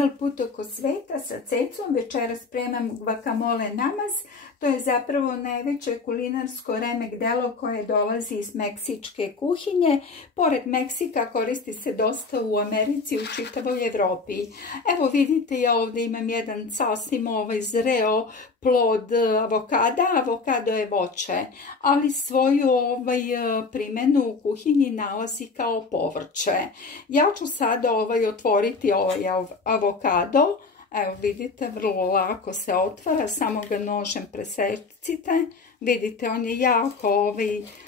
kanal Put oko sveta sa Cecom. Večeras spremam guacamole namaz. To je zapravo najveće kulinarsko remek delo koje dolazi iz meksičke kuhinje. Pored Meksika koristi se dosta u Americi, u čitavoj Evropi. Evo vidite, ja ovdje imam jedan sasvim zreo plod avokada. Avokado je voće, ali svoju primjenu u kuhinji nalazi kao povrće. Ja ću sada otvoriti ovaj avokado. Evo vidite, vrlo lako se otvara, samo ga nožem presecite. Vidite, on je jako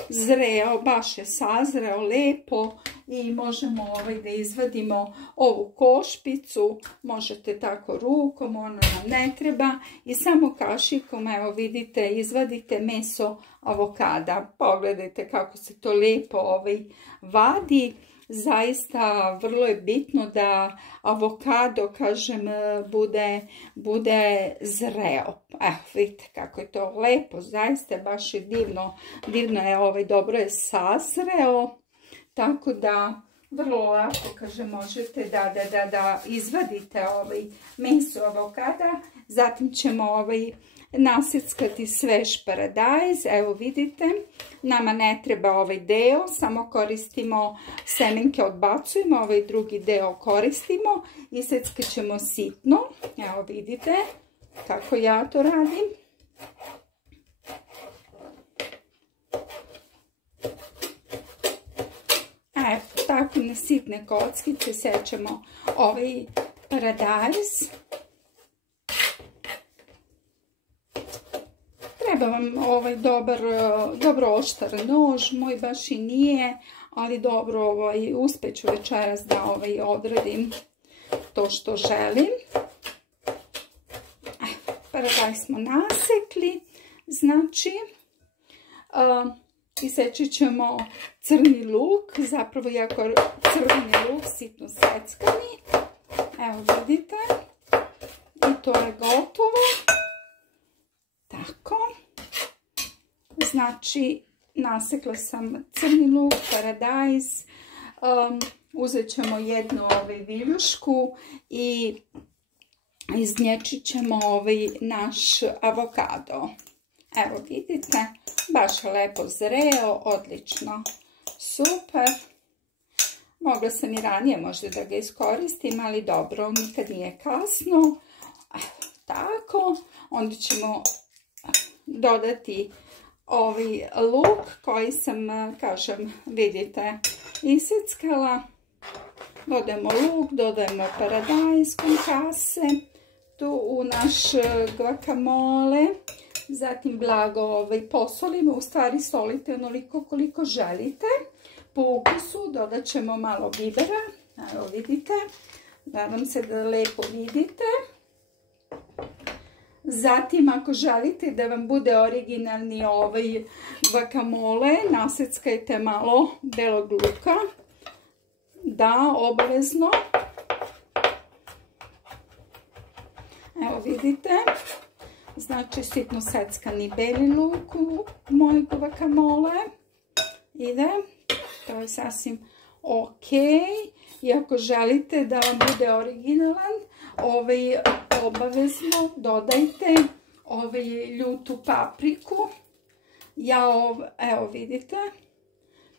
zreo, baš je sazreo lepo i možemo da izvadimo ovu košpicu. Možete tako rukom, ona nam ne treba. I samo kašikom, evo vidite, izvadite meso avokada. Pogledajte kako se to lijepo vadi. Zaista vrlo je bitno da avokado, kažem, bude zreo. Evo, vidite kako je to lepo, zaista baš je divno. Divno je, dobro je sazreo, tako da vrlo lako, kažem, možete da izvadite meso avokada. Zatim ćemo naseckati svež paradajz. Evo vidite, nama ne treba ovaj deo, samo koristimo semenke, odbacujemo, ovaj drugi deo koristimo. Iseckat ćemo sitno. Evo vidite kako ja to radim. Evo, tako na sitne kockice sečemo ovaj paradajz. Treba vam dobro oštar nož, moj baš i nije, ali dobro uspeću večeras da odradim to što želim. Paradajz smo nasekli, znači isečit ćemo crni luk, zapravo jako crveni luk, sitno seckani. Evo vidite, i to je gotovo. Tako, znači nasekla sam crni luk, paradajz, uzet ćemo jednu viljušku i iznječit ćemo naš avokado. Evo vidite, baš lepo zreo, odlično, super. Mogla sam i ranije možda da ga iskoristim, ali dobro, nikad nije kasno. Evo, tako, onda ćemo dodati luk koji sam, kažem, vidite, iseckala. Dodajemo luk, dodajemo paradajz konkase tu u naš guacamole. Zatim blago posolimo, u stvari solite onoliko koliko želite. Po ukusu dodat ćemo malo bibera. Evo vidite, nadam se da lepo vidite. Zatim, ako želite da vam bude originalni guacamole, naseckajte malo belog luka. Da, obavezno. Evo vidite. Znači, sitno seckani beli luk u moj guacamole. Ide. To je sasvim ok. I ako želite da vam bude originalan, obavezno dodajte ljutu papriku. Evo vidite,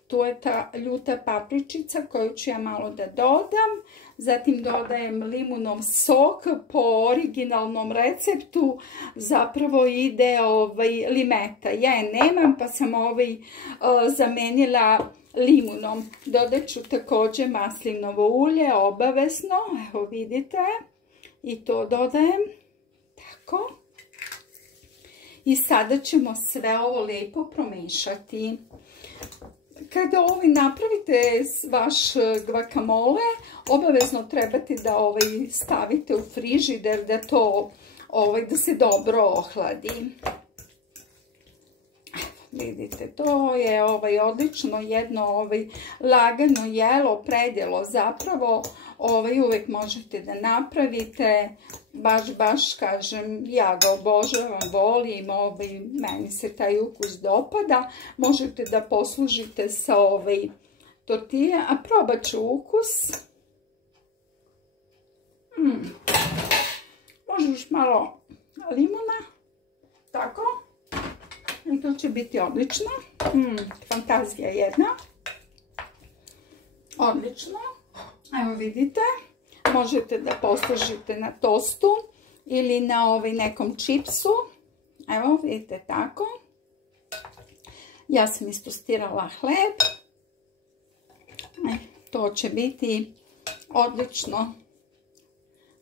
tu je ta ljuta papričica koju ću ja malo da dodam. Zatim dodajem limunov sok, po originalnom receptu zapravo ide limeta. Ja je nemam pa sam zamenila limunom. Dodat ću također maslinovo ulje, obavezno, evo vidite. I to dodajem, tako. I sada ćemo sve ovo lijepo promešati. Kada napravite vaš guacamole, obavezno trebate da stavite u frižider, da se dobro ohladi. Vidite, to je odlično jedno lagano jelo, predjelo zapravo. Uvijek možete da napravite, baš kažem, ja ga obožavam, volim, meni se taj ukus dopada. Možete da poslužite sa tortije, a probat ću ukus. još malo limuna. Tako. I to će biti odlično. Fantazija jedna. Odlično. Evo vidite. Možete da poslažite na tostu ili na nekom čipsu. Evo vidite tako. Ja sam istostirala hleb. To će biti odlično.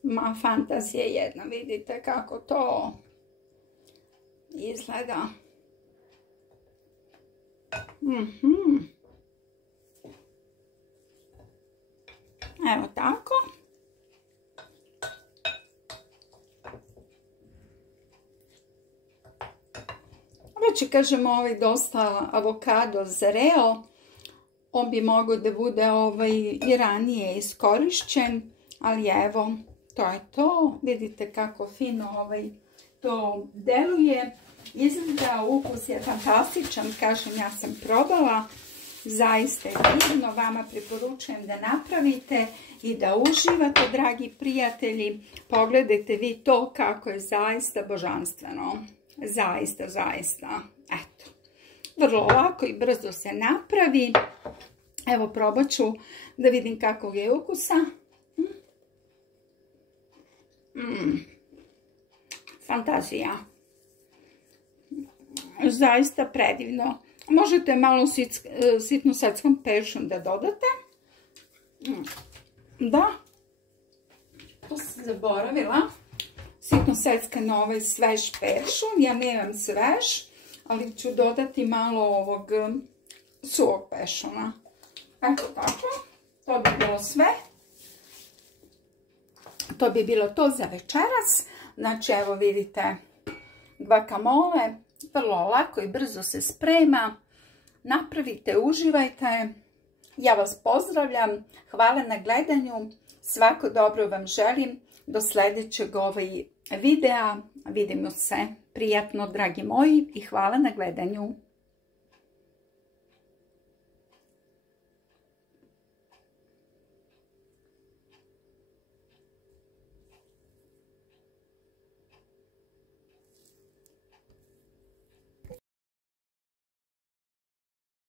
Ma fantazija jedna. Vidite kako to izgleda. Evo tako. Već kažemo dosta avokado zreo. On bi mogao da bude i ranije iskorišćen. Ali evo, to je to. Vidite kako fino to deluje. Izgleda, ukus je fantastičan. Kažem, ja sam probala. Zaista je divno. Vama preporučujem da napravite i da uživate, dragi prijatelji. Pogledajte vi to kako je zaista božanstveno. Zaista, zaista. Eto. Vrlo lako i brzo se napravi. Evo, probat ću da vidim kakvog je ukusa. Fantazija. Zaista predivno. Možete malo sitnu seckan peršun da dodate. Da. To sam zaboravila. Sitno seckan svež peršun. Ja nemam svež, ali ću dodati malo ovog suvog peršuna. Eto tako. To bi bilo sve. To bi bilo to za večeras. Znači, evo vidite, guacamole, vrlo lako i brzo se sprema. Napravite, uživajte. Ja vas pozdravljam. Hvala na gledanju. Svako dobro vam želim. Do sljedećeg videa. Vidimo se. Prijatno, dragi moji, i hvala na gledanju.